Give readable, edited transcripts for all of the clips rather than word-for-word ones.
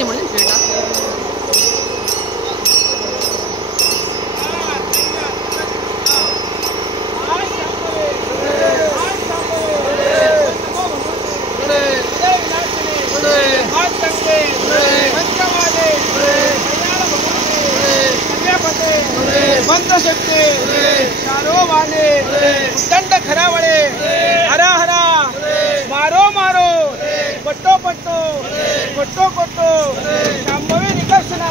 ni mo din pera. मंत्रशक्ती शारोवाने उद्दंड खरावळे हरा हरा मारो मारो पट्टो पट्टो कोट्टो कोट्टो शांभवी निकर्षणा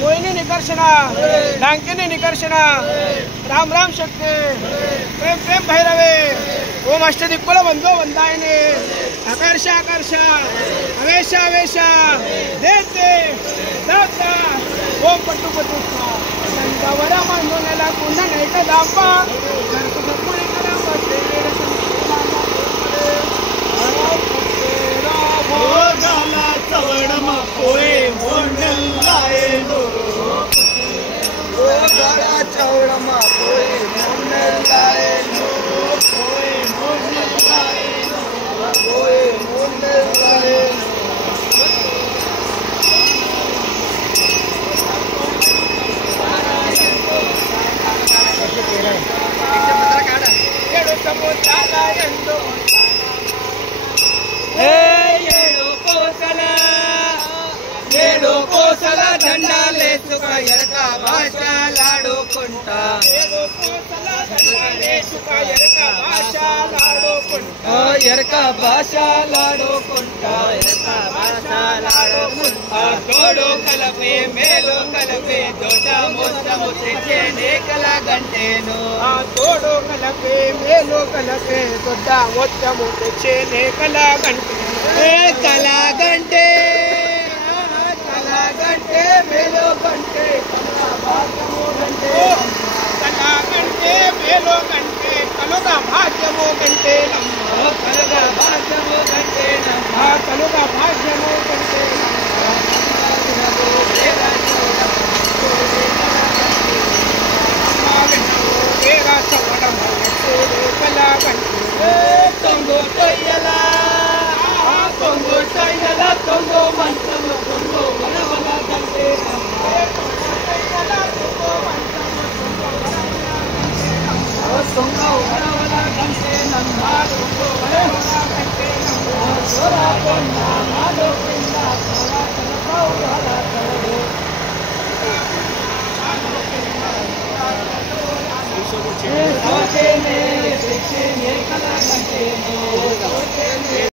मोहिनी निकर्षणा डांकिनी निकर्षणा राम राम शक्ती प्रेम प्रेम भैरवे ओम अष्टदिक्कुल बंधो वंदायने आकर्ष आकर्ष अवेश अवेश देते दाता ओम पट्टू पट्टू गवरा मांडोण्याला पुन्हा नाही का दापा पुणे करा चवण पोळे मोंडलायनो चवण पोळे मोंडलायनो पोळे मोंडलायनो पोळे मोंडलायनो ఏడు కోసల దండాలే సుఖ ఎరక భాష లాడుకుంటా ఎరక భాష లాడుకుంటా తోడు కలపే మేలు కలపే దొడ్డ మొత్తము తెచ్చే కల గంటేను తోడు కలపే మేలు కలపే దొడ్డ మొత్తము తెచ్చే కల గంటే కళా గంటే గంటే మేలో గంటే భాగ్యము గంటే కళా గంటే మేలో గంటే కలుగ భాగ్యము గంటే కలుగ భాగ్యము గంటే కలుగ భాగ్యము గంటే కళా గంటే తొంగు తొయ్యలా తొంగు తొయ్యలా తొంగు మంచము తొంగు వనవల గంటే తొంగ వనవల గంటే నమ్మా తొంగు వనవల గంటే సోరా కొన్న మాలో కింద సోరా కనపౌరల కరడు సోకే మే